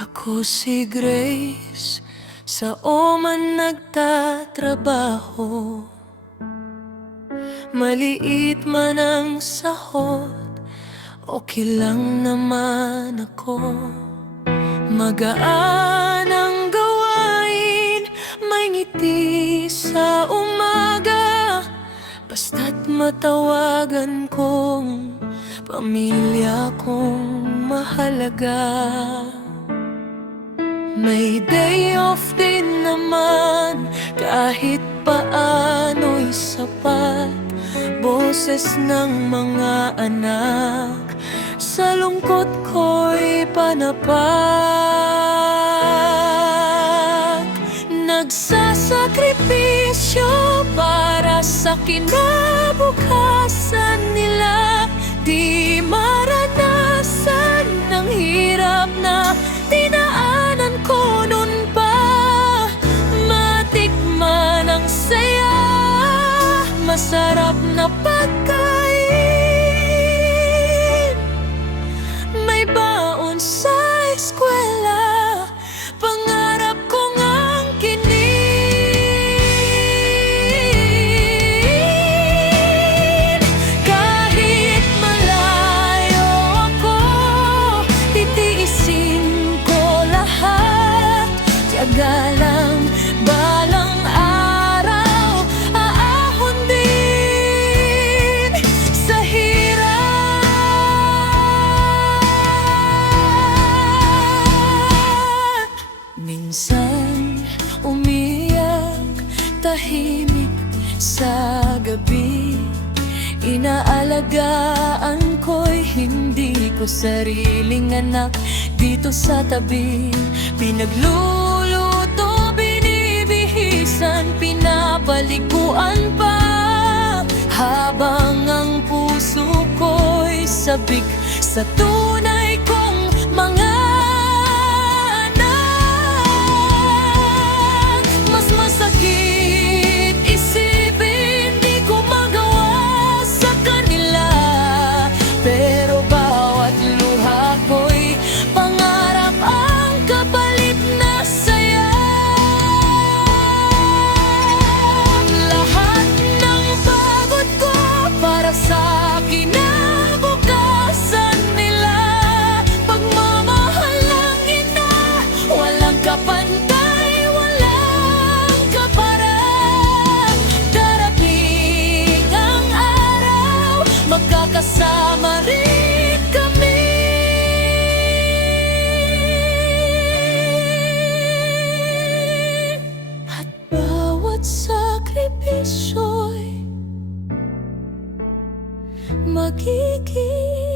Ako si Grace, sa Oman nagtatrabaho. Maliit man ang sahod, okay lang naman ako. Magaan ang gawain, may ngiti sa umaga, basta't matawagan kong pamilya kong mahalaga. May day off din naman, kahit paano'y sapat. Boses ng mga anak, sa lungkot ko'y panapat. Nagsasakripisyo para sa kinabukasan nila, di maranasan ng hirap na dinaanan ko nun pa. Matikman ang saya, masarap na pagkain, may baon sa eskwela, pangarap ko ngang kinin. Kahit malayo ako, titiisin ko lahat. Tiyaga lang, balang araw aahon din sa hirap. Minsan umiyak, tahimik sa gabi, inaalagaan ko'y hindi ko sariling anak. Dito sa tabi, pinagluluto, binibihisan, pinapaliguan pa, habang ang puso ko'y sabik sa tunay kong mga anak. Mas masakit isipin, di ko magawa sa kanila, pero bawat luha ko'y pangarap ang kapalit na saya. Lahat ng pagod ko para sa kinabukasan nila, pagmamahal ng ina, walang kapantay, walang kaparat. Darating ang araw, magkakasama rin kami. At bawat sakripisyo'y magiging